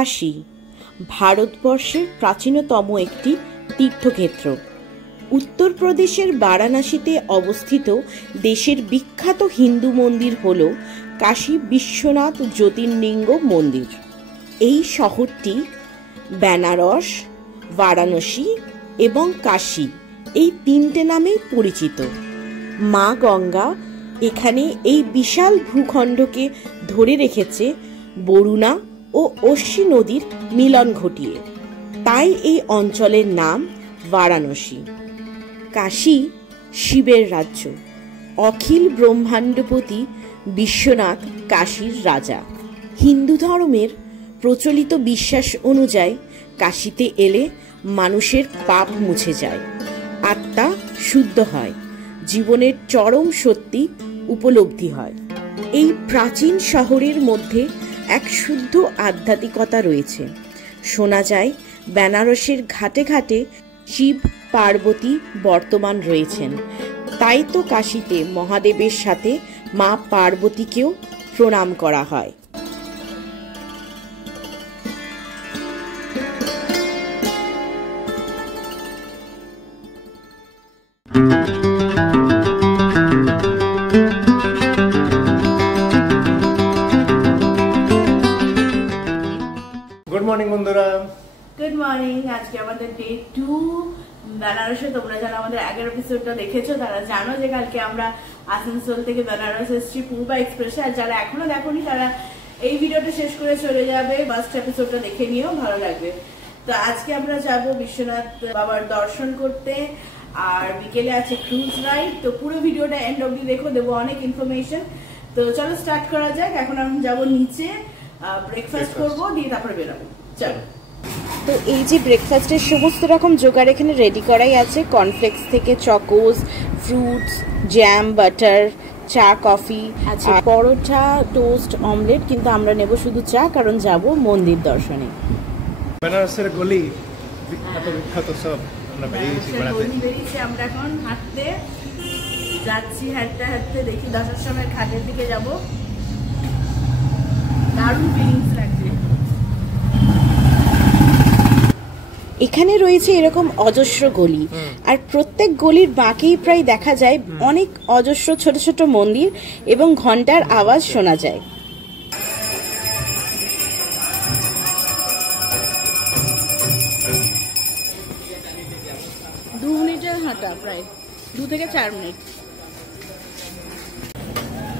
কাশী ভারতবর্ষের প্রাচীনতম একটি তীর্থক্ষেত্র। উত্তরপ্রদেশের বারাণসীতে অবস্থিত দেশের বিখ্যাত হিন্দু মন্দির হল কাশী বিশ্বনাথ জ্যোতির্লিঙ্গ মন্দির। এই শহরটি বেনারস, বারাণসী এবং কাশী এই তিনটে নামেই পরিচিত। মা গঙ্গা এখানে এই বিশাল ভূখণ্ডকে ধরে রেখেছে বরুণা ও অশ্বী নদীর মিলন ঘটিয়ে, তাই এই অঞ্চলের নাম বারাণসী। কাশী শিবের রাজ্য। অখিল ব্রহ্মাণ্ডপতি বিশ্বনাথ কাশীর রাজা। হিন্দু ধর্মের প্রচলিত বিশ্বাস অনুযায়ী কাশীতে এলে মানুষের পাপ মুছে যায়, আত্মা শুদ্ধ হয়, জীবনের চরম সত্যি উপলব্ধি হয়। এই প্রাচীন শহরের মধ্যে এক শুদ্ধ আধ্যাত্মিকতা রয়েছে। শোনা যায় বেনারসের ঘাটে ঘাটে শিব পার্বতী বর্তমান রয়েছেন, তাই তো কাশীতে মহাদেবের সাথে মা পার্বতীকেও প্রণাম করা হয়। গুড মর্নিং বন্ধুরা। Good morning. আজকে আমাদের ডে 2 বেনারসে। তোমরা যারা আমাদের আগের এপিসোডটা দেখেছো তারা জানো যে কালকে আমরা আসানসোল থেকে বেনারস এসেছি পূর্বা এক্সপ্রেসে। আর যারা এখনো দেখোনি তারা এই ভিডিওটা শেষ করে চলে যাবে, ফার্স্ট এপিসোডটা দেখে নিও, ভালো লাগবে। তো আজকে আমরা যাব বিশ্বনাথ বাবার দর্শন করতে, আর বিকেলে আছে ক্রুজ রাইড। তো পুরো ভিডিওটা এন্ড অবধি দেখো, দেবো অনেক ইনফরমেশন। তো চলো স্টার্ট করা যাক। এখন আমি যাবো নিচে, ব্রেকফাস্ট করবো, দিয়ে তারপরে বেরোবো। চলো। তো এই যে ব্রেকফাস্টের সমস্ত রকম জোগাড় এখানে রেডি করাই আছে। কর্নফ্লেক্স থেকে চকোস, ফ্রুটস, জ্যাম, বাটার, চা, কফি আছে, পরোটা, টোস্ট, অমলেট। কিন্তু আমরা নেব শুধু চা, কারণ যাব মন্দির দর্শনে। বেনারসের গলি বিখ্যাত বিখ্যাত সব আমরা বেরিয়েছি বেড়াতে। আমরা এখন হাঁটতে যাচ্ছি, হাঁটতে হাঁটতে দেখি দশাশ্রমের ঘাটের দিকে যাব। দারুণ ফিলিংস লাগছে। এখানে রয়েছে এরকম অজস্র গলি, আর প্রত্যেক গলির বাঁকেই প্রায় দেখা যায় অনেক অজস্র ছোট ছোট মন্দির এবং ঘন্টার আওয়াজ শোনা যায়। দু মিনিটের হাঁটা, প্রায় 2 থেকে 4 মিনিট।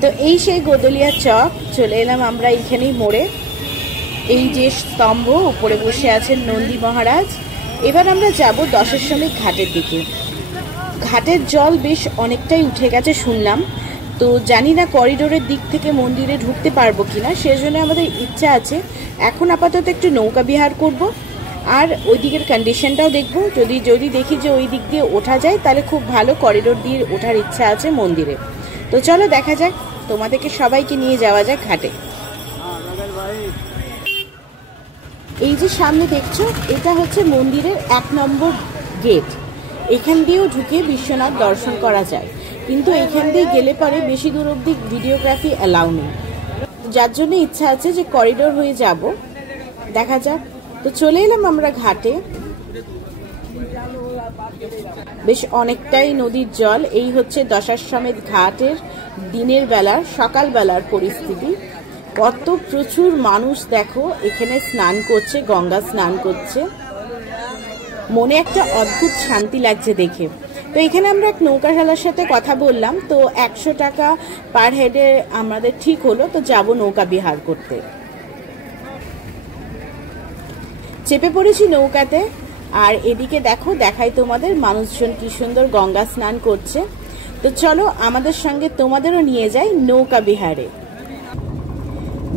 তো এই সেই গোদলিয়া চক। চলে এলাম আমরা এইখানেই মোড়ে। এই যে স্তম্ভ, উপরে বসে আছেন নন্দী মহারাজ। এবার আমরা যাব দশাশ্বমেধ ঘাটের দিকে। ঘাটের জল বেশ অনেকটাই উঠে গেছে শুনলাম, তো জানি না করিডোরের দিক থেকে মন্দিরে ঢুকতে পারবো কিনা। সেজন্য আমাদের ইচ্ছা আছে এখন আপাতত একটু নৌকা বিহার করব, আর ওই দিকের কন্ডিশনটাও দেখব। যদি দেখি যে ওই দিক দিয়ে ওঠা যায় তাহলে খুব ভালো, করিডোর দিয়ে ওঠার ইচ্ছা আছে মন্দিরে। তো চলো দেখা যাক, তোমাদেরকে সবাইকে নিয়ে যাওয়া যাক ঘাটে। এই যে সামনে দেখছো, এটা হচ্ছে মন্দিরের 1 নম্বর গেট। এখান দিয়েও ঢুকে বিশ্বনাথ দর্শন করা যায়, কিন্তু এখান দিয়ে গেলে পরে বেশি দূর অবধি ভিডিওগ্রাফি অ্যালাউ নেই, যার জন্য ইচ্ছা আছে যে করিডোর হয়ে যাব। দেখা যাক। তো চলে এলাম আমরা ঘাটে। বেশ অনেকটাই নদীর জল। এই হচ্ছে দশাশ্বমেধ ঘাটের দিনের বেলার, সকালবেলার পরিস্থিতি। কত প্রচুর মানুষ দেখো এখানে স্নান করছে, গঙ্গা স্নান করছে। মনে একটা অদ্ভুত শান্তি লাগছে দেখে। তো এখানে আমরা এক নৌকাশালার সাথে কথা বললাম, তো 100 টাকা পার হেডে আমাদের ঠিক হলো। তো যাব নৌকা বিহার করতে। চেপে পড়েছি নৌকাতে, আর এদিকে দেখো, দেখাই তোমাদের মানুষজন কি সুন্দর গঙ্গা স্নান করছে। তো চলো আমাদের সঙ্গে তোমাদেরও নিয়ে যাই নৌকা বিহারে।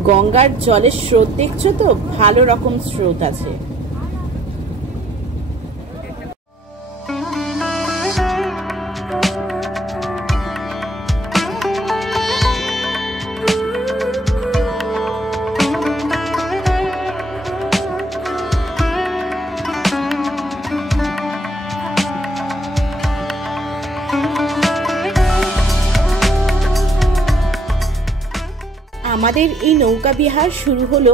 গঙ্গার জলের স্রোত দেখছো তো, ভালো রকম স্রোত আছে। আমাদের এই নৌকা বিহার শুরু হলো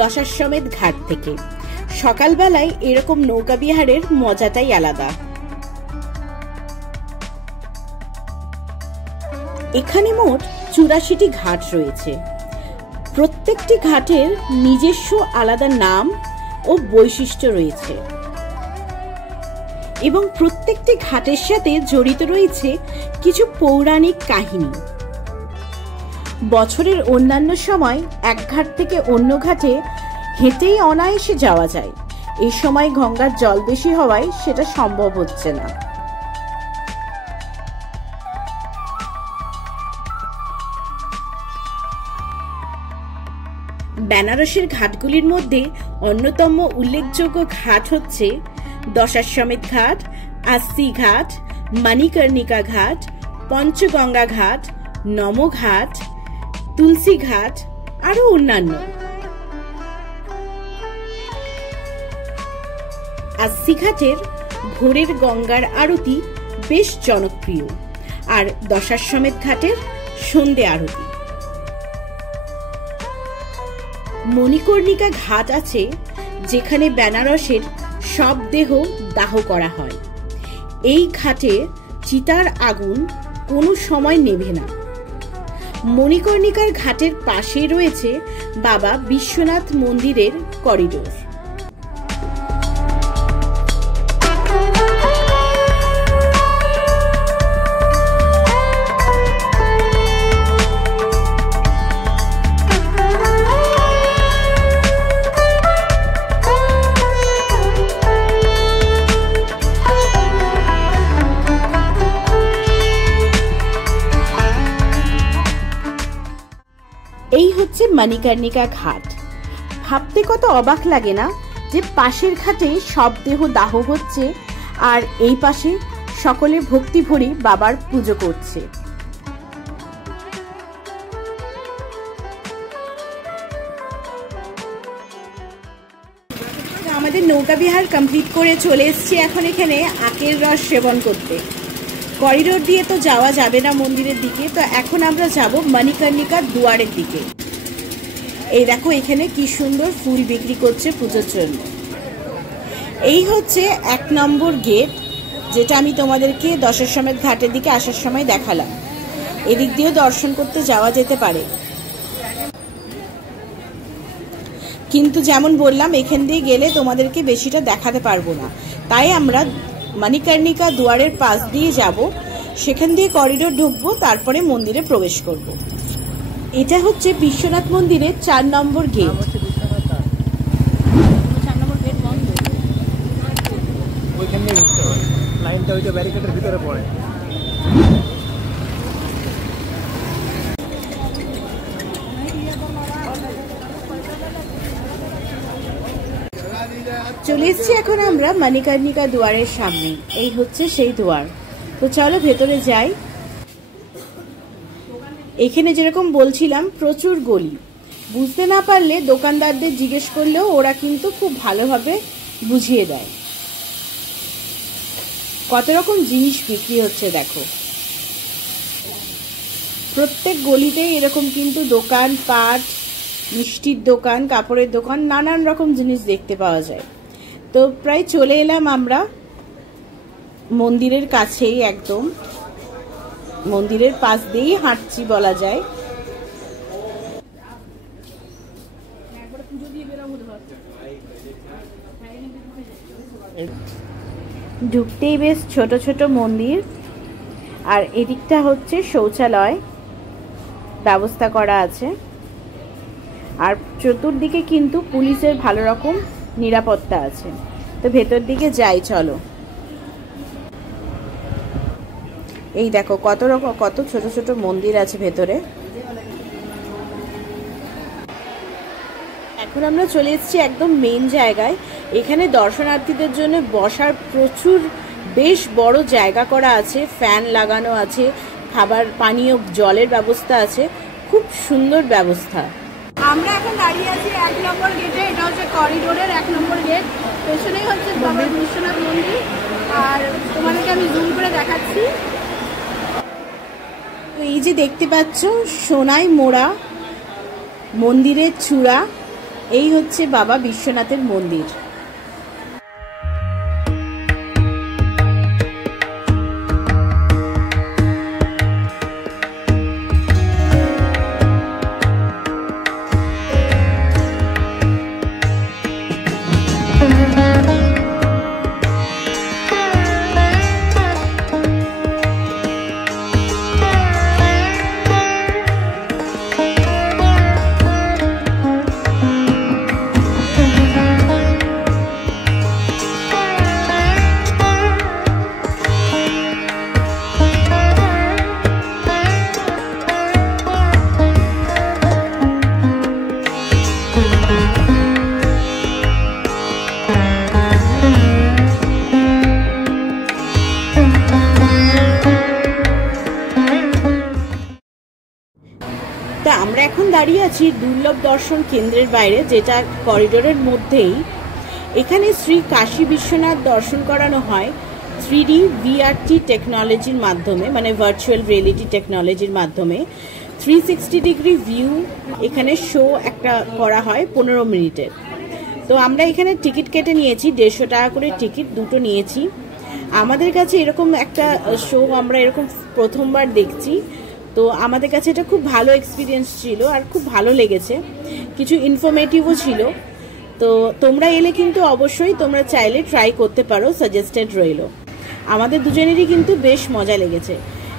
দশাশ্বমেধ ঘাট থেকে। সকালবেলায় এরকম নৌকা বিহারের মজাটাই আলাদা। এখানে মোট 84টি ঘাট রয়েছে। প্রত্যেকটি ঘাটের নিজস্ব আলাদা নাম ও বৈশিষ্ট্য রয়েছে এবং প্রত্যেকটি ঘাটের সাথে জড়িত রয়েছে কিছু পৌরাণিক কাহিনী। বছরের অন্যান্য সময় এক ঘাট থেকে অন্য ঘাটে হেঁটেই অনায়াসে যাওয়া যায়। এই সময় গঙ্গার জল বেশি হওয়ায় সেটা সম্ভব হচ্ছে না। বেনারসের ঘাটগুলির মধ্যে অন্যতম উল্লেখযোগ্য ঘাট হচ্ছে দশাশ্বমেধ ঘাট, আস্তি ঘাট, মণিকর্ণিকা ঘাট, পঞ্চগঙ্গা ঘাট, নমঘাট, তুলসী ঘাট আরো অন্যান্য। আস্তি ঘাটের ভোরের গঙ্গার আরতি বেশ জনপ্রিয়, আর দশাশ্বমেধ ঘাটের সন্ধে আরতি। মণিকর্ণিকা ঘাট আছে যেখানে বেনারসের সব দেহ দাহ করা হয়। এই ঘাটে চিতার আগুন কোনো সময় নেভে না। মণিকর্ণিকার ঘাটের পাশেই রয়েছে বাবা বিশ্বনাথ মন্দিরের করিডোর। এই হচ্ছে মণিকর্ণিকা ঘাট। ভাবতে কত অবাক লাগে না যে পাশের ঘাটে সব দেহ দাহ হচ্ছে আর এই পাশে সকলে ভক্তি ভরে বাবার পুজো করছে। আমাদের নৌকা বিহার কমপ্লিট করে চলে এসেছি এখন এখানে আখের রস সেবন করতে। করিডোর দিয়ে তো যাওয়া যাবে না মন্দিরের দিকে, তো এখন আমরা যাব মণিকর্ণিকার দুয়ারের দিকে। এই দেখো এখানে কি সুন্দর ফুল বিক্রি করছে পুজোর জন্য। এই হচ্ছে 1 নম্বর গেট, যেটা আমি তোমাদেরকে দশাশ্বমেধ ঘাটের দিকে আসার সময় দেখালাম। এদিক দিয়েও দর্শন করতে যাওয়া যেতে পারে, কিন্তু যেমন বললাম এখান দিয়ে গেলে তোমাদেরকে বেশিটা দেখাতে পারবো না, তাই আমরা মণিকর্ণিকা দুয়ারের পাশ দিয়ে যাব, সেখান দিয়ে করিডোর ঢুকবো, তারপরে মন্দিরে প্রবেশ করব। এটা হচ্ছে বিশ্বনাথ মন্দিরের 4 নম্বর গেট। চলে এসেছি এখন আমরা মণিকর্ণিকা দুয়ারের সামনে। এই হচ্ছে সেই দুয়ার। তো চলো ভেতরে যাই। এখানে যেরকম বলছিলাম প্রচুর গলি, বুঝতে না পারলে দোকানদারদের জিজ্ঞেস করলেও ওরা কিন্তু খুব ভালোভাবে বুঝিয়ে দেয়। কত রকম জিনিস বিক্রি হচ্ছে দেখো। প্রত্যেক গলিতেই এরকম কিন্তু দোকান পাট, মিষ্টির দোকান, কাপড়ের দোকান, নানান রকম জিনিস দেখতে পাওয়া যায়। তো প্রায় চলে এলাম আমরা মন্দিরের কাছেই, একদম মন্দিরের পাশ দিয়েই হাঁটছি বলা যায়। ঢুকতেই বেশ ছোট ছোট মন্দির, আর এদিকটা হচ্ছে শৌচালয় ব্যবস্থা করা আছে, আর চতুর্দিকে কিন্তু পুলিশের ভালো রকম নিরাপত্তা আছে। তো ভেতর দিকে যাই চলো। এই দেখো কত ছোট ছোট মন্দির আছে ভেতরে। এখন আমরা চলে এসেছি একদম মেইন জায়গায়। এখানে দর্শনার্থীদের জন্য বসার প্রচুর বেশ বড় জায়গা করা আছে, ফ্যান লাগানো আছে, খাবার পানীয় জলের ব্যবস্থা আছে, খুব সুন্দর ব্যবস্থা। আমরা এখন দাঁড়িয়ে আছি 1 নম্বর গেটে। এটা হচ্ছে করিডোরের 1 নম্বর গেট। পেছনেই হচ্ছে বাবা বিশ্বনাথ মন্দির, আর তোমাদেরকে আমি জুম করে দেখাচ্ছি। এই যে দেখতে পাচ্ছ সোনায় মোড়া মন্দিরের চূড়া। এই হচ্ছে বাবা বিশ্বনাথের মন্দির। আমরা এখন দাঁড়িয়ে আছি দুর্লভ দর্শন কেন্দ্রের বাইরে, যেটা করিডোরের মধ্যেই। এখানে শ্রী কাশী বিশ্বনাথ দর্শন করানো হয় 3D VRT টেকনোলজির মাধ্যমে, মানে ভার্চুয়াল রিয়েলিটি টেকনোলজির মাধ্যমে। 360 ডিগ্রি ভিউ এখানে শো একটা করা হয় 15 মিনিটের। তো আমরা এখানে টিকিট কেটে নিয়েছি, 150 টাকা করে টিকিট দুটো নিয়েছি। আমাদের কাছে এরকম একটা শো আমরা এরকম প্রথমবার দেখছি, তো আমাদের কাছে এটা খুব ভালো এক্সপিরিয়েন্স ছিল আর খুব ভালো লেগেছে, কিছু ইনফরমেটিভও ছিল। তো তোমরা এলে কিন্তু অবশ্যই তোমরা চাইলে ট্রাই করতে পারো, সাজেস্টেড রইল। আমাদের দুজনেরই কিন্তু বেশ মজা লেগেছে।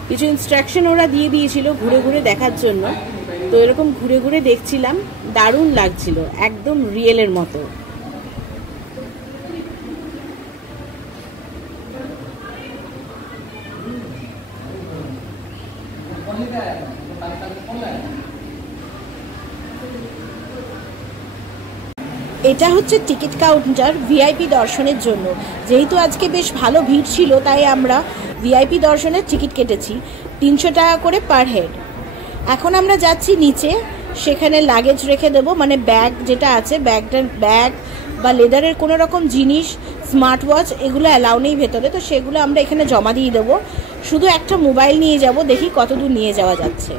কিছু ইনস্ট্রাকশন ওরা দিয়ে দিয়েছিল ঘুরে ঘুরে দেখার জন্য, তো এরকম ঘুরে ঘুরে দেখছিলাম, দারুণ লাগছিল, একদম রিয়েলের মতো। এটা হচ্ছে টিকিট কাউন্টার ভিআইপি দর্শনের জন্য। যেহেতু আজকে বেশ ভালো ভিড় ছিল, তাই আমরা ভিআইপি দর্শনের টিকিট কেটেছি 300 টাকা করে পার হেড। এখন আমরা যাচ্ছি নিচে, সেখানে লাগেজ রেখে দেবো, মানে ব্যাগ যেটা আছে, ব্যাগ বা লেদারের কোনো রকম জিনিস, স্মার্ট ওয়াচ, এগুলো অ্যালাউ নেই ভেতরে, তো সেগুলো আমরা এখানে জমা দিয়ে দেবো। শুধু একটা মোবাইল নিয়ে যাব, দেখি কত দূর নিয়ে যাওয়া যাচ্ছে।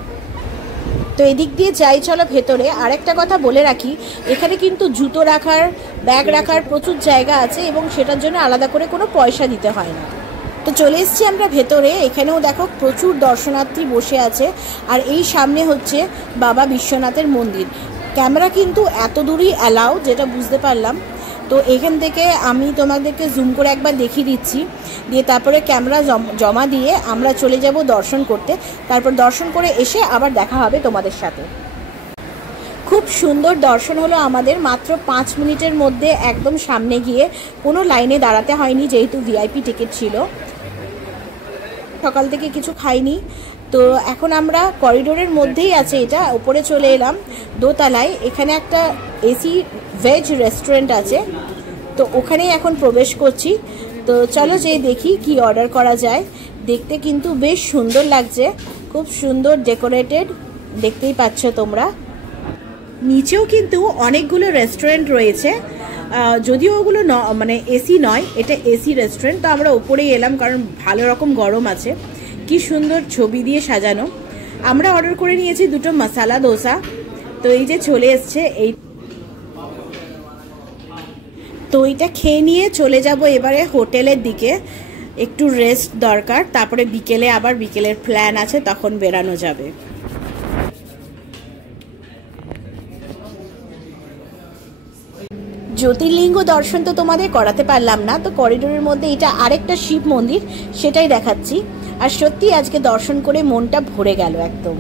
তো এদিক দিয়ে যাই চলো ভেতরে। আরেকটা কথা বলে রাখি, এখানে কিন্তু জুতো রাখার, ব্যাগ রাখার প্রচুর জায়গা আছে এবং সেটার জন্য আলাদা করে কোনো পয়সা দিতে হয় না। তো চলে এসেছি আমরা ভেতরে। এখানেও দেখো প্রচুর দর্শনার্থী বসে আছে, আর এই সামনে হচ্ছে বাবা বিশ্বনাথের মন্দির। ক্যামেরা কিন্তু এত দূরই অ্যালাউ, যেটা বুঝতে পারলাম। তো এখান থেকে আমি তোমাদেরকে জুম করে একবার দেখিয়ে দিচ্ছি, দিয়ে তারপরে ক্যামেরা জমা দিয়ে আমরা চলে যাব দর্শন করতে। তারপর দর্শন করে এসে আবার দেখা হবে তোমাদের সাথে। খুব সুন্দর দর্শন হলো আমাদের, মাত্র 5 মিনিটের মধ্যে একদম সামনে গিয়ে, কোনো লাইনে দাঁড়াতে হয়নি যেহেতু ভিআইপি টিকিট ছিল। সকাল থেকে কিছু খাইনি, তো এখন আমরা করিডোরের মধ্যেই আছে এটা, উপরে চলে এলাম দোতলায়। এখানে একটা এসি ভেজ রেস্টুরেন্ট আছে, তো ওখানেই এখন প্রবেশ করছি। তো চলো যেয়ে দেখি কি অর্ডার করা যায়। দেখতে কিন্তু বেশ সুন্দর লাগছে, খুব সুন্দর ডেকোরেটেড, দেখতেই পাচ্ছ তোমরা। নিচেও কিন্তু অনেকগুলো রেস্টুরেন্ট রয়েছে, যদিও ওগুলো মানে এসি নয়, এটা এসি রেস্টুরেন্ট। তো আমরা উপরেই এলাম কারণ ভালো রকম গরম আছে। কি সুন্দর ছবি দিয়ে সাজানো। আমরা অর্ডার করে নিয়েছি 2টো মশালা দোসা। তো এই যে চলে এসছে এই, তো এটা খেয়ে নিয়ে চলে যাব এবারে হোটেলের দিকে। একটু রেস্ট দরকার, তারপরে বিকেলে আবার বিকেলের প্ল্যান আছে, তখন বেরানো যাবে। জ্যোতির্লিঙ্গ দর্শন তো তোমাদের করাতে পারলাম না, তো করিডোরের মধ্যে এটা আরেকটা শিব মন্দির, সেটাই দেখাচ্ছি। আর সত্যি আজকে দর্শন করে মনটা ভরে গেল একদম।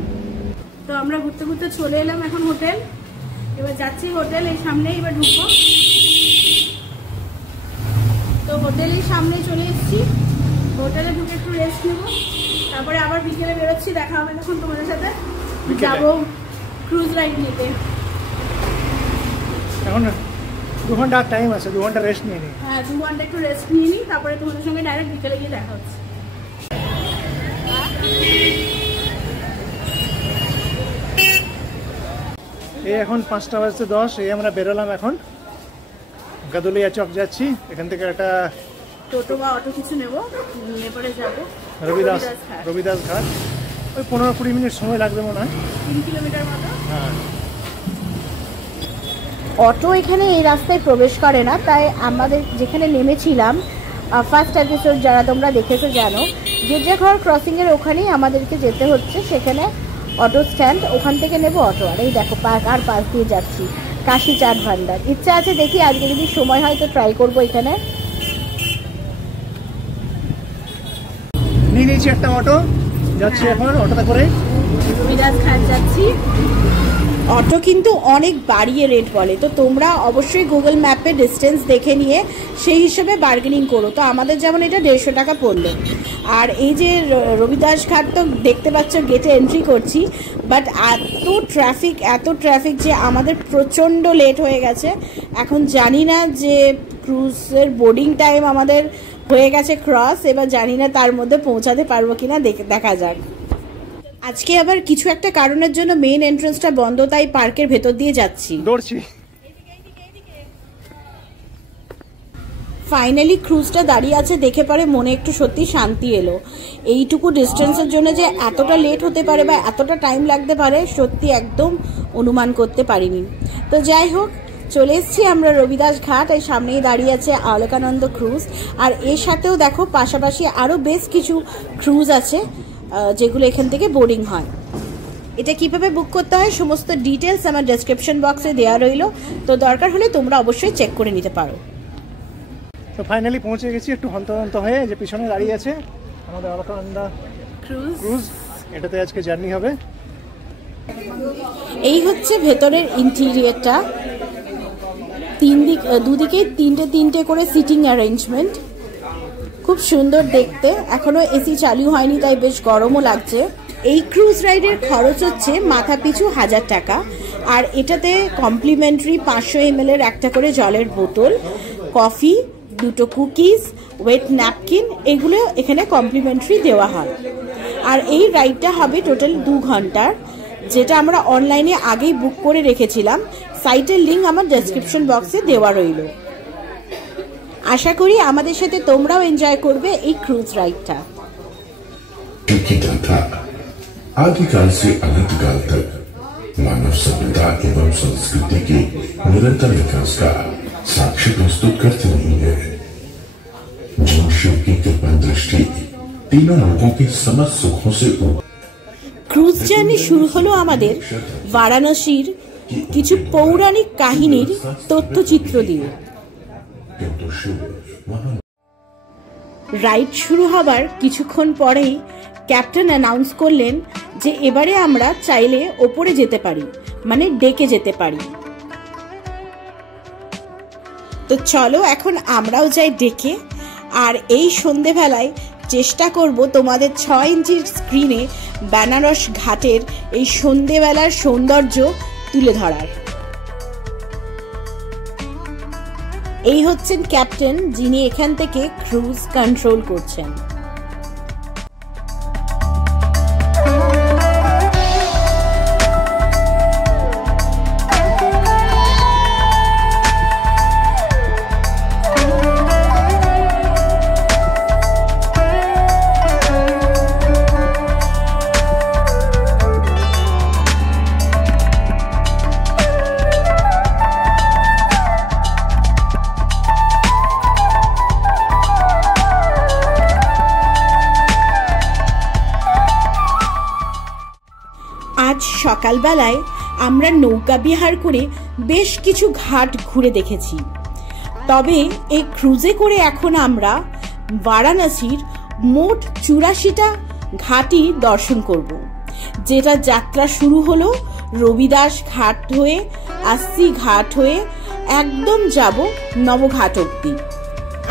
তো আমরা ঘুরতে ঘুরতে চলে এলাম এখন হোটেল। এবার যাচ্ছি হোটেল, এই সামনেই এবার ঢুকবো। তো হোটেলের সামনে চলে এসেছি, হোটেলে ঢুকে একটু রেস্ট নেবো, তারপরে আবার বিকেলে বেরোচ্ছি। দেখা হবে তখন তোমাদের সাথে, যাবো ক্রুজ রাইড নিতে। এখন 2 ঘন্টা টাইম আছে, 2 ঘন্টা রেস্ট নিয়ে নিই। হ্যাঁ, 2 ঘন্টা একটু রেস্ট নিয়ে নিই, তারপরে তোমাদের সঙ্গে ডাইরেক্ট বিকেলে গিয়ে দেখা হচ্ছে। এই এখন 5:10 এই আমরা বেরোলাম, এখন গাদুলিয়া চক যাচ্ছি। এখান থেকে একটা টোটো বা অটো কিছু নেবো, নিয়ে পরে যাবো রবিদাস ঘাট। ওই 15-20 মিনিট সময় লাগবে মনে হয়, 3 কিলোমিটার মতো। হ্যাঁ। অটো এখানে এই রাস্তায় প্রবেশ করে না, তাই আমাদের যেখানে নেমেছিলাম ফার্স্ট এপিসোড যারা তোমরা দেখেছো জানো, গির্জাঘর ক্রসিংয়ের ওখানেই আমাদেরকে যেতে হচ্ছে, সেখানে অটো স্ট্যান্ড, ওখান থেকে নেব অটো। আর এই দেখো আর পাশ দিয়ে যাচ্ছি কাশি চাট ভান্ডার। ইচ্ছা আছে দেখি আজকে যদি সময় হয় তো ট্রাই করবো এখানে। নিয়ে নিয়েছি একটা অটো, যাচ্ছি এখন অটোতে করে রবিদাস ঘাট যাচ্ছি। অটো কিন্তু অনেক বাড়িয়ে রেট বলে, তো তোমরা অবশ্যই গুগল ম্যাপে ডিস্টেন্স দেখে নিয়ে সেই হিসেবে বার্গেনিং করো। তো আমাদের যেমন এটা 150 টাকা পড়লো। আর এই যে রবিদাস ঘাট তো দেখতে পাচ্ছ গেটে এন্ট্রি করছি, বাট এত ট্রাফিক যে আমাদের প্রচণ্ড লেট হয়ে গেছে। এখন জানি না যে ক্রুজের বোর্ডিং টাইম আমাদের হয়ে গেছে ক্রস, এবার জানি না তার মধ্যে পৌঁছাতে পারবো কিনা, দেখা যাক। আজকে আবার কিছু একটা কারণের জন্য মেইন এন্ট্রান্সটা বন্ধ, তাই পার্কের ভেতর দিয়ে যাচ্ছি। দৌড়ছি। ফাইনালি ক্রুজটা দাঁড়িয়ে আছে দেখে পরে মনে একটু সত্যি শান্তি এলো। এইটুকু ডিস্টেন্সের জন্য যে এতটা লেট হতে পারে বা এতটা টাইম লাগতে পারে সত্যি একদম অনুমান করতে পারিনি। তো যাই হোক, চলে এসেছি আমরা রবিদাস ঘাট। এই সামনেই দাঁড়িয়ে আছে অলকানন্দ ক্রুজ, আর এর সাথেও দেখো পাশাপাশি আরও বেশ কিছু ক্রুজ আছে যেগুলো এখান থেকে বোর্ডিং হয়। এটা কিভাবে বুক করতে হয় সমস্ত ডিটেলস আমার ডেসক্রিপশন বক্সে দেওয়া রইল, তো দরকার হলে তোমরা অবশ্যই চেক করে নিতে পারো। তো ফাইনালি পৌঁছে গেছি একটু হন্তদন্ত হয়ে, যে পিছনে দাঁড়িয়ে আছে আমাদের অলকানন্দ ক্রুজ, এটাতে আজকে জার্নি হবে। এই হচ্ছে ভেতরের ইন্টেরিয়রটা, দুদিকেই তিনটে করে সিটিং অ্যারেঞ্জমেন্ট, খুব সুন্দর দেখতে। এখনো এসি চালু হয়নি তাই বেশ গরমও লাগছে। এই ক্রুজ রাইডের খরচ হচ্ছে মাথা পিছু 1000 টাকা, আর এটাতে কমপ্লিমেন্টারি 500 ml একটা করে জলের বোতল, কফি, 2টো কুকিজ, ওয়েট ন্যাপকিন, এগুলো এখানে কমপ্লিমেন্টারি দেওয়া হয়। আর এই রাইডটা হবে টোটাল 2 ঘন্টার, যেটা আমরা অনলাইনে আগেই বুক করে রেখেছিলাম। সাইটের লিঙ্ক আমার ডেসক্রিপশন বক্সে দেওয়া রইল। আশা করি আমাদের সাথে তোমরাও এনজয় করবে এই ক্রুজ রাইডটা। आदिकाल से अनंत काल तक मानव सभ्यता एवं संस्कृति के निरंतर विकास का साक्ष्य प्रस्तुत करती रही है। जीव शिव की कृपा दृष्टि तीनों लोगों के समस्त सुखों से ক্রুজ জার্নি শুরু হলো আমাদের বারাণসীর কিছু পৌরাণিক কাহিনীর তথ্যচিত্র দিয়ে। রাইড শুরু হবার কিছুক্ষণ পরেই ক্যাপ্টেন অ্যানাউন্স করলেন যে এবারে আমরা চাইলে ওপরে যেতে পারি, মানে ডেকে যেতে পারি। তো চলো এখন আমরাও যাই ডেকে। আর এই সন্ধেবেলায় চেষ্টা করব তোমাদের 6 ইঞ্চির স্ক্রিনে বেনারস ঘাটের এই সন্ধেবেলার সৌন্দর্য তুলে ধরার। এই হচ্ছেন ক্যাপ্টেন, যিনি এখান থেকে ক্রুজ কন্ট্রোল করছেন। আজ সকালবেলায় আমরা নৌকা বিহার করে বেশ কিছু ঘাট ঘুরে দেখেছি, তবে এই ক্রুজে করে এখন আমরা বারাণসীর মোট 84টা ঘাটই দর্শন করব, যেটা যাত্রা শুরু হলো রবিদাস ঘাট হয়ে, আস্তি ঘাট হয়ে একদম যাব নবঘাট অব্দি,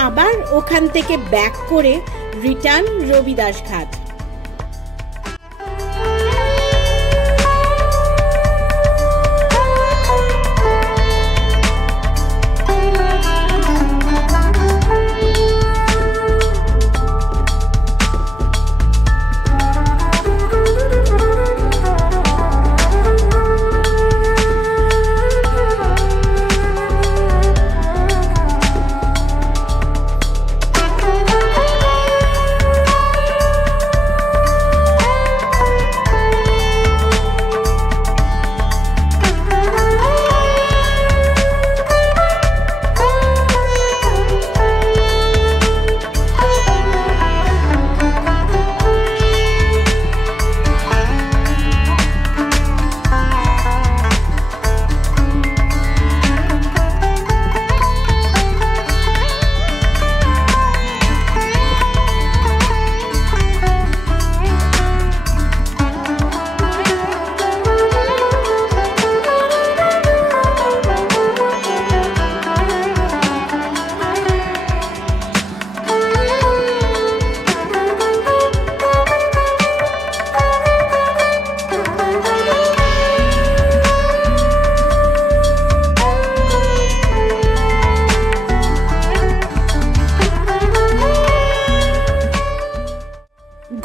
আবার ওখান থেকে ব্যাক করে রিটার্ন রবিদাস ঘাট।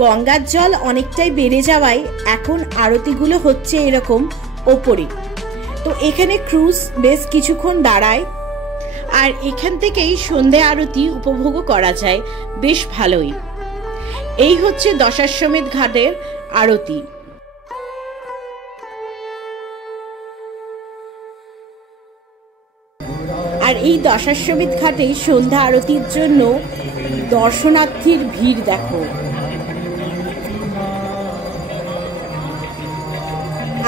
গঙ্গার জল অনেকটাই বেড়ে যাওয়ায় এখন আরতিগুলো হচ্ছে এরকম ওপরে। তো এখানে ক্রুজ বেশ কিছুক্ষণ দাঁড়ায়, আর এখান থেকেই সন্ধে আরতি উপভোগও করা যায় বেশ ভালোই। এই হচ্ছে দশাশ্বমেধ ঘাটের আরতি। আর এই দশাশ্বমেধ ঘাটে সন্ধ্যা আরতির জন্য দর্শনার্থীর ভিড় দেখো।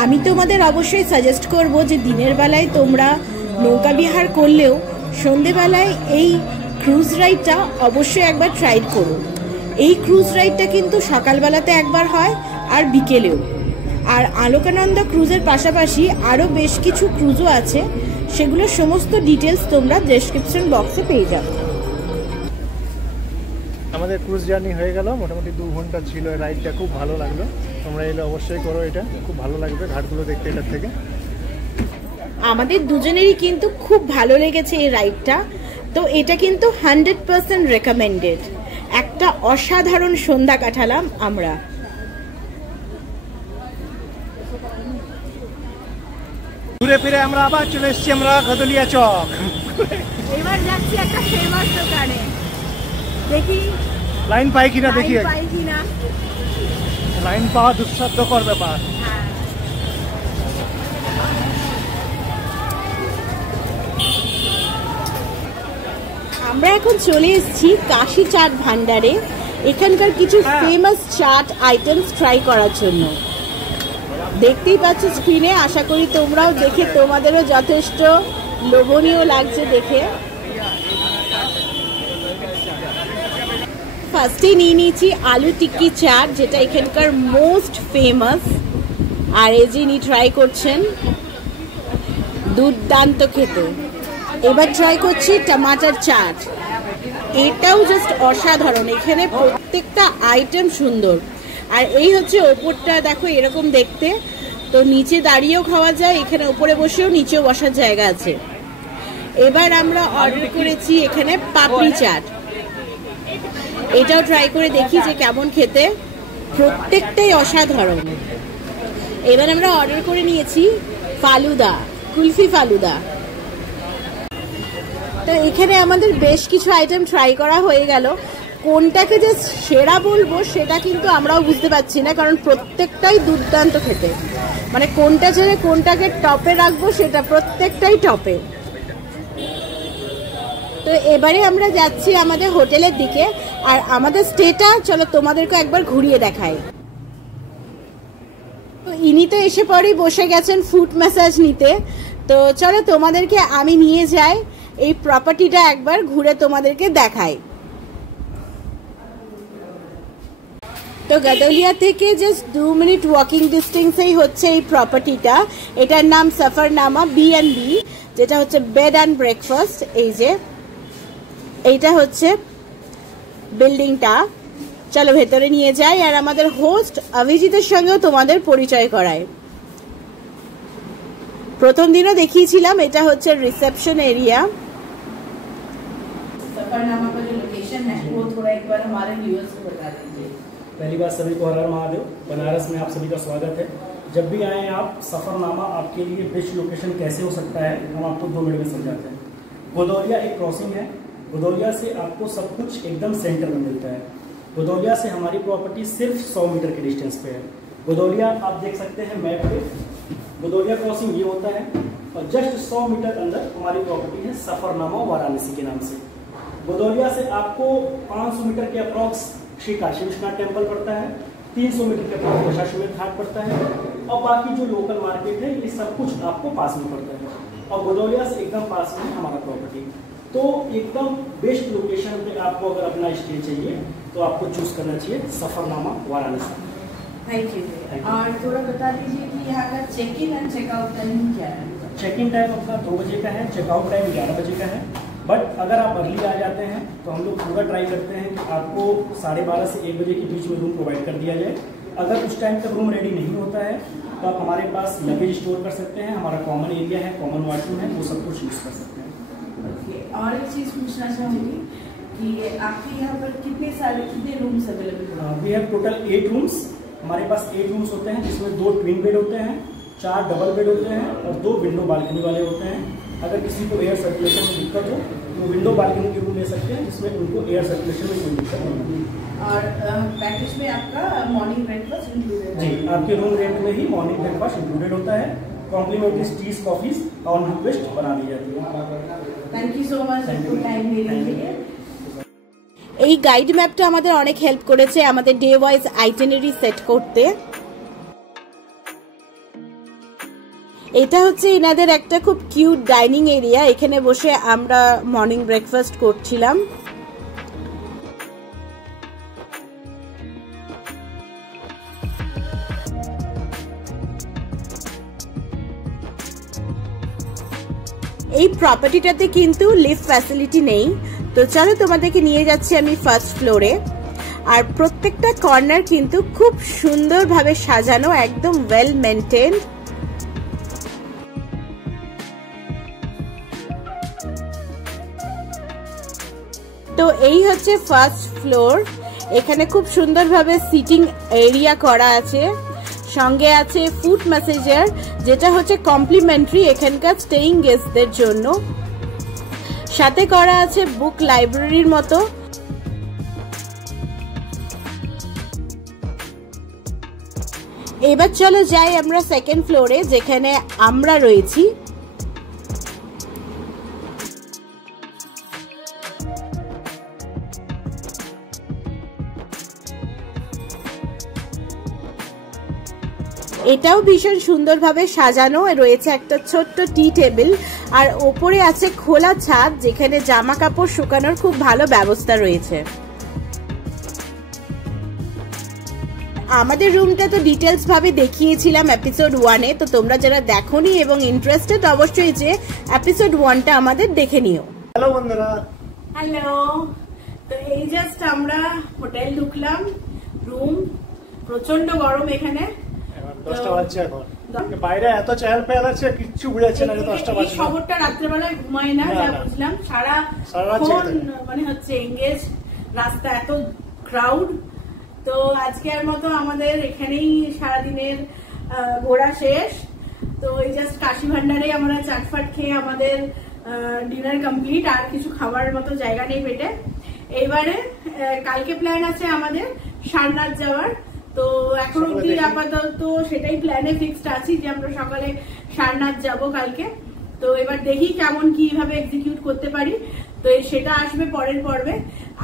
আমি তোমাদের অবশ্যই সাজেস্ট করব যে দিনের বেলায় তোমরা নৌকা বিহার করলেও সন্ধেবেলায় এই ক্রুজ রাইডটা অবশ্যই একবার ট্রাই করো। এই ক্রুজ রাইডটা কিন্তু সকালবেলাতে একবার হয় আর বিকেলেও। আর আলোকানন্দা ক্রুজের পাশাপাশি আরও বেশ কিছু ক্রুজও আছে, সেগুলোর সমস্ত ডিটেলস তোমরা ডেসক্রিপশন বক্সে পেয়ে যাবে। আমাদের ক্রুজ জার্নি হয়ে গেল, মোটামুটি 2 ঘন্টা ছিল। রাইডটা খুব ভালো লাগলো, তোমরা এলে অবশ্যই করো, এটা খুব ভালো লাগবে ঘাটগুলো দেখতে এটার থেকে। আমাদের দুজনেরই কিন্তু খুব ভালো লেগেছে এই রাইডটা। তো এটা কিন্তু 100% রেকমেন্ডেড। একটা অসাধারণ সন্ধ্যা কাটালাম আমরা। ঘুরে ফিরে আমরা আবার চলে এসেছি আমরা গদলিয়া চক। এবার যাচ্ছি একটা ফেমাস দোকানে, দেখি লাইন পাই কিনা, দেখি পাই কিনা। লাইন পাওয়া দুঃসাধ্যকর ব্যাপার। আমরা এখন চলে এসেছি কাশি চাট ভান্ডারে, এখানকার কিছু ফেমাস চাট আইটেমস ট্রাই করার জন্য। দেখতেই পাচ্ছ স্ক্রিনে, আশা করি তোমরাও দেখে তোমাদেরও যথেষ্ট লোভনীয় লাগছে দেখে। ফার্স্টেই নিয়ে নিয়েছি আলু টিক্কি চাট, যেটা এখানকার মোস্ট ফেমাস। আর এই যিনি ট্রাই করছেন, দুর্দান্ত খেতে। এবার ট্রাই করছি টমাটার চাট, এটাও জাস্ট অসাধারণ। এখানে প্রত্যেকটা আইটেম সুন্দর। আর এই হচ্ছে ওপরটা, দেখো এরকম দেখতে। তো নিচে দাঁড়িয়েও খাওয়া যায়, এখানে ওপরে বসেও নিচেও বসার জায়গা আছে। এবার আমরা অর্ডার করেছি এখানে পাপড়ি চাট, এটাও ট্রাই করে দেখি যে কেমন খেতে। প্রত্যেকটাই অসাধারণ। এবার আমরা অর্ডার করে নিয়েছি ফালুদা, কুলফি ফালুদা। তো এখানে আমাদের বেশ কিছু আইটেম ট্রাই করা হয়ে গেল। কোনটাকে যে সেরা বলবো সেটা কিন্তু আমরাও বুঝতে পারছি না, কারণ প্রত্যেকটাই দুর্দান্ত খেতে। মানে কোনটা ছেড়ে কোনটাকে টপে রাখবো সেটা প্রত্যেকটাই টপে। তো এবারে আমরা যাচ্ছি আমাদের হোটেলের দিকে, আর আমাদের স্টেটা চলো তোমাদেরকে একবার ঘুরিয়ে দেখাই। তো ইনি তো এসে পরেই বসে গেছেন ফুট ম্যাসাজ নিতে। তো চলো তোমাদেরকে আমি নিয়ে যাই, এই প্রপার্টিটা একবার ঘুরে তোমাদেরকে দেখাই। তো গদলিয়া থেকে জাস্ট 2 মিনিট ওয়াকিং ডিস্টেন্সেই হচ্ছে এই প্রপার্টিটা। এটার নাম সফরনামা B&B, যেটা হচ্ছে বেড অ্যান্ড ব্রেকফাস্ট। এই যে এইটা হচ্ছে বিল্ডিংটা। চলো ভেতরে নিয়ে যাই, আর আমাদের হোস্ট অভিজিতের সঙ্গেও তোমাদের পরিচয় করায়। প্রথম দিনও দেখিয়েছিলাম, এটা হচ্ছে রিসেপশন এরিয়া। सफरनामा का जो लोकेशन है वो थोड़ा एक बार हमारे व्यूअर्स को बता दीजिए। पहली बात सभी को हर हर महादेव। बनारस में आप सभी का स्वागत है। जब भी आए आप, सफरनामा आपके लिए बेस्ट लोकेशन कैसे हो सकता है हम आपको 2 मिनट में समझाते हैं। गोदौलिया एक क्रॉसिंग है। गोदौलिया से आपको सब कुछ एकदम सेंटर में मिलता है। गोदौलिया से हमारी प्रॉपर्टी सिर्फ 100 मीटर के डिस्टेंस पे है। गोदौलिया आप देख सकते हैं मैप पे, गोदौलिया क्रॉसिंग ये होता है, और जस्ट 100 मीटर अंदर हमारी प्रॉपर्टी है सफरनामा वाराणसी के नाम से। गोदौलिया से आपको 500 मीटर के अप्रॉक्स श्री काशी विश्वनाथ टेम्पल पड़ता है, 300 मीटर के अप्रॉक्स दशाश्वमेध घाट पड़ता है, और बाकी जो लोकल मार्केट है ये सब कुछ आपको पास में पड़ता है। और गोदौलिया से एकदम पास में हमारा प्रॉपर्टी। तो एकदम बेस्ट लोकेशन पे आपको अगर अपना स्टे चाहिए तो आपको चूज करना चाहिए सफरनामा वाराणसी। Thank you. और थोड़ा बता दीजिए कि यहाँ का check in and checkout time क्या है? चेक इन टाइम आपका 2 बजे का है, चेकआउट टाइम 11 बजे का है। बट अगर आप अर्ली आ जाते हैं तो हम लोग पूरा ट्राई करते हैं कि आपको 12:30 से 1 बजे के बीच में रूम प्रोवाइड कर दिया जाए। अगर उस टाइम तक रूम रेडी नहीं होता है तो आप हमारे पास लगेज स्टोर कर सकते हैं, हमारा कॉमन एरिया है, कॉमन वॉशरूम है, वो सब कुछ यूज़ कर सकते हैं। और एक चीज़ पूछना चाहूँगी, कि आपके यहाँ पर कितने रूम्स अवेलेबल हैं? We have total 8 rooms. हमारे पास 8 रूम्स होते हैं जिसमें 2 ट्विन बेड होते हैं, 4 डबल बेड होते हैं और 2 विंडो बालकनी वाले होते हैं। अगर किसी को एयर सर्कुलेशन में दिक्कत हो तो विंडो बालकनी के रूम ले सकते हैं जिसमें उनको एयर सर्कुलेशन में कोई दिक्कत नहीं होगी। और पैकेज में आपका मॉर्निंग ब्रेकफास्ट इंक्लूडेड है? जी, आपके रूम रेंट में ही मॉर्निंग ब्रेकफास्ट इंक्लूडेड होता है। Complimentary teas coffees on request बना दी जाती है। Thank you so much for time देने के लिए। এই গাইড ম্যাপটা আমাদের অনেক হেল্প করেছে আমাদের ডে ওয়াইজ আইটিনারি সেট করতে। এটা হচ্ছে এনাদের একটা খুব কিউট ডাইনিং এরিয়া, এখানে বসে আমরা মর্নিং ব্রেকফাস্ট করছিলাম। এই প্রপার্টিটাতে কিন্তু লিফট ফ্যাসিলিটি নেই, তো চলো তোমাদেরকে নিয়ে যাচ্ছি আমি ফার্স্ট ফ্লোরে। আর প্রত্যেকটা কর্নার কিন্তু খুব সুন্দরভাবে সাজানো, একদম ওয়েল মেনটেন্ড। তো এই হচ্ছে ফার্স্ট ফ্লোর, এখানে খুব সুন্দরভাবে সিটিং এরিয়া করা আছে, সঙ্গে আছে ফুড ম্যাসেজার যেটা হচ্ছে কমপ্লিমেন্টারি এখানকার স্টেইং গেস্টদের জন্য। সাথে করা আছে বুক লাইব্রেরির মতো। এবার চলো যাই আমরা সেকেন্ড ফ্লোরে যেখানে আমরা রয়েছি। এটাও ভীষণ সুন্দরভাবে সাজানো, রয়েছে একটা ছোট্ট টি টেবিল আর ওপরে আছে খোলা ছাদ যেখানে জামা কাপড় শুকানোর খুব ভালো ব্যবস্থা রয়েছে। আমাদের রুমটা তো ডিটেলস ভাবে দেখিয়েছিলাম এপিসোড 1-এ, তো তোমরা যারা দেখোনি এবং ইন্টারেস্টেড অবশ্যই যে এপিসোড 1টা আমাদের দেখে নিও। হ্যালো বন্ধুরা, হ্যালো। তো এই জাস্ট আমরা হোটেল ঢুকলাম, রুম প্রচন্ড গরম এখানে। 10টা বাজছে এখন, বাইরে এত চেহাল পেয়াল আছে কিচ্ছু বুঝাচ্ছে না যে 10টা বাজছে। খবরটা রাত্রেবেলায় ঘুমাই না, যা বুঝলাম সারা মানে হচ্ছে এঙ্গেজ, রাস্তা এত ক্রাউড। তো আজকের মতো আমাদের এখানেই সারাদিনের ঘোরা শেষ। তো এই জাস্ট কাশি ভান্ডারে আমরা চাটফাট খেয়ে আমাদের ডিনার কমপ্লিট, আর কিছু খাবার মতো জায়গা নেই পেটে। এইবারে কালকে প্ল্যান আছে আমাদের সারনাথ যাওয়ার, তো এখন অব্দি আপাতত সেটাই প্ল্যানে ফিক্সড আছি যে আমরা সকালে সারনাথ যাব কালকে। তো এবার দেখি কেমন কিভাবে এক্সিকিউট করতে পারি, তো সেটা আসবে পরের পর্বে।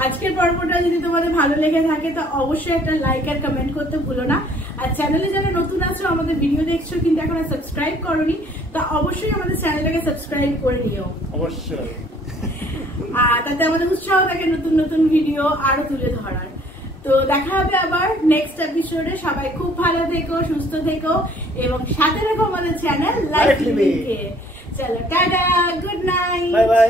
আজকের পর্বটা যদি তোমাদের ভালো লেগে থাকে তো অবশ্যই একটা লাইক আর কমেন্ট করতে ভুলো না। আর চ্যানেলে যারা নতুন আছো, আমাদের ভিডিও দেখছো কিন্তু এখন সাবস্ক্রাইব করোনি, তা অবশ্যই আমাদের চ্যানেলটাকে সাবস্ক্রাইব করে নিও অবশ্যই। আর তাতে আমাদের উৎসাহ থাকে নতুন নতুন ভিডিও আরো তুলে ধরার। তো দেখা হবে আবার নেক্সট এপিসোডে। সবাই খুব ভালো থেকো, সুস্থ থেকো এবং সাথে রেখো আমাদের চ্যানেল লাইফ লিভিং কে। চলো tata, good night, bye bye.